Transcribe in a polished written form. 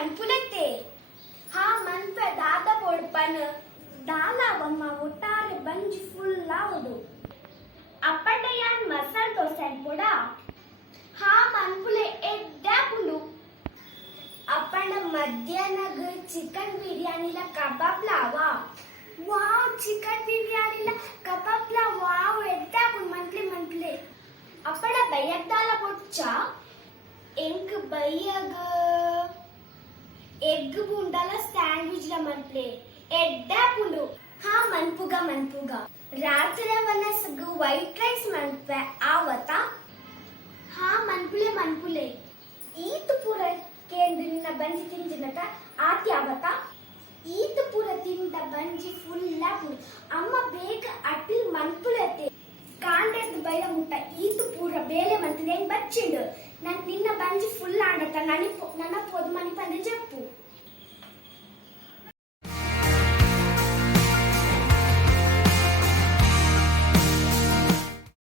मनपुलते हा मनपे दादा पोड़पन दालावम्मा ಒಟ್ಟಾರೆ ಬಂಜಿ ಫುಲ್ ಆವುದು ಅಪ್ಪಟಯಾನ್ ಮಸಾಲ ದೋಸೆ ಪುಡ ಹಾ ಮನ್ಪುಲೆ ಎಡ್ಡಾಪುಂಡು ಅಪ್ಪನ ಮಧ್ಯಾಹ್ನಗ ಚಿಕನ್ ಬಿರಿಯಾನಿಲ ಕಬಾಬ್ಲಾವಾ ವಾವ್ ಚಿಕನ್ ಬಿರಿಯಾನಿಲ ಕಬಾಬ್ಲಾ ವಾವ್ ಎಡ್ಡಾಪುಂಡು ಮಂತ್ಲಿ ಅಪ್ಪನ ಬಯ್ಯದ್ದಾಲ ಬೊಚ್ಚಾ ಎಂಕ್ ಬಯ್ಯಗ ಎಗ್ ಬುಂಡಲ ಸ್ಯಾಂಡ್ವಿಚ್ ಲ ಮನ್ಪ್ಲೆ ಎಡ್ಡಾಪುಂಡು ಹಾ ಮನ್ಪುಗ ರಾತ್ರಿ ವನಸಗ ವೈಟ್ ರೈಸ್ ಮನ್ಪೆ ಆವತ ಹಾ ಮನ್ಪುಲೆ ಈತ್ ಪೂರ ಕೇಂದ್ರಿನ ಬಂಜಿ ತಿಂಜಿನತ ಆತಿ ಆವತ ಈತ್ ಪೂರ ತಿಂದ ಬಂಜಿ ಫುಲ್ ಆಪುಂಡು ಅಮ್ಮ ಬೇಗ ಅಟ್ಟಿಲ್ ಮನ್ಪುಲೆತೆ ಕಾಂಡೆದ್ ಬೈಲ ಮುಟ್ಟ ಈತ್ ಪೂರ ಬೇಲೆ ಮಂತದೆ ಬಚ್ಚಿಂಡು ನನ್ ನಿನ್ನ ಬಂಜಿ ಫುಲ್ ಆಡತ ನನ್ನ ಪೋದು ಮನಿ ಪಂದೆ ಜಪ್ಪು